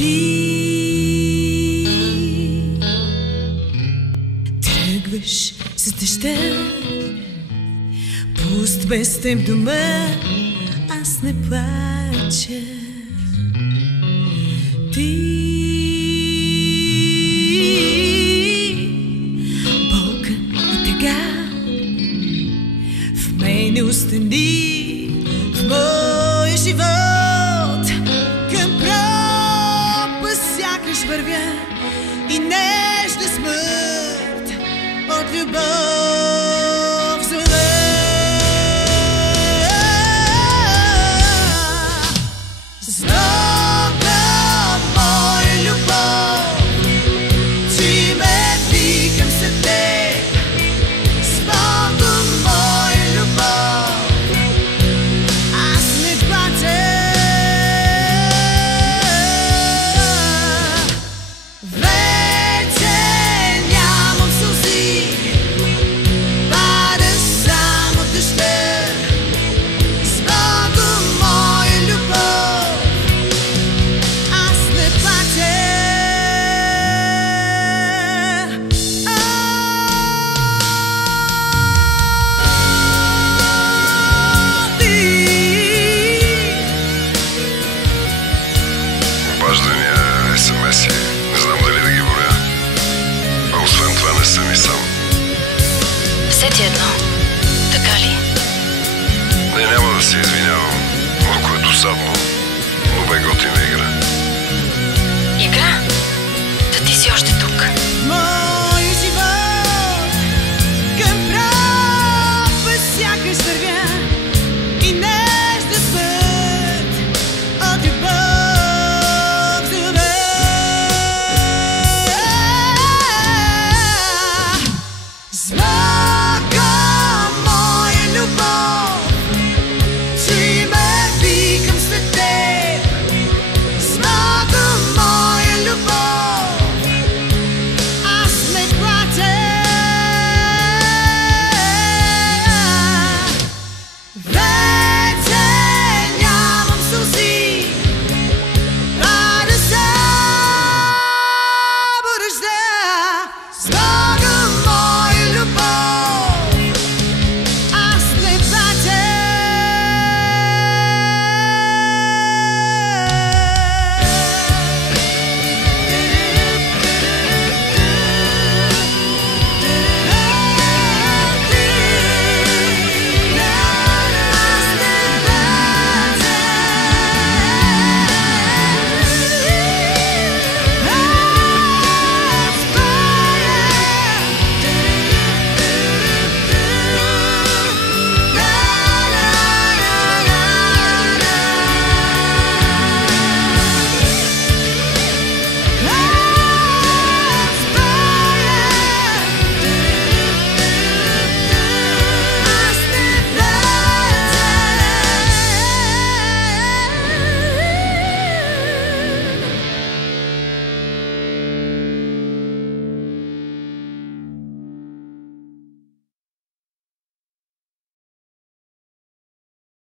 Ти тръгваш с дъжда, пуст без теб дома, аз не плача. Ти болка и тъга в мене остани, в моя живот към пропаст сякаш вървя и нежна смърт от любов зове. Обаждания, SMS-и, не знам дали да ги броя. А освен това не съм и сам. Все ти едно, така ли? Не, няма да се извинявам, но ако е досадно,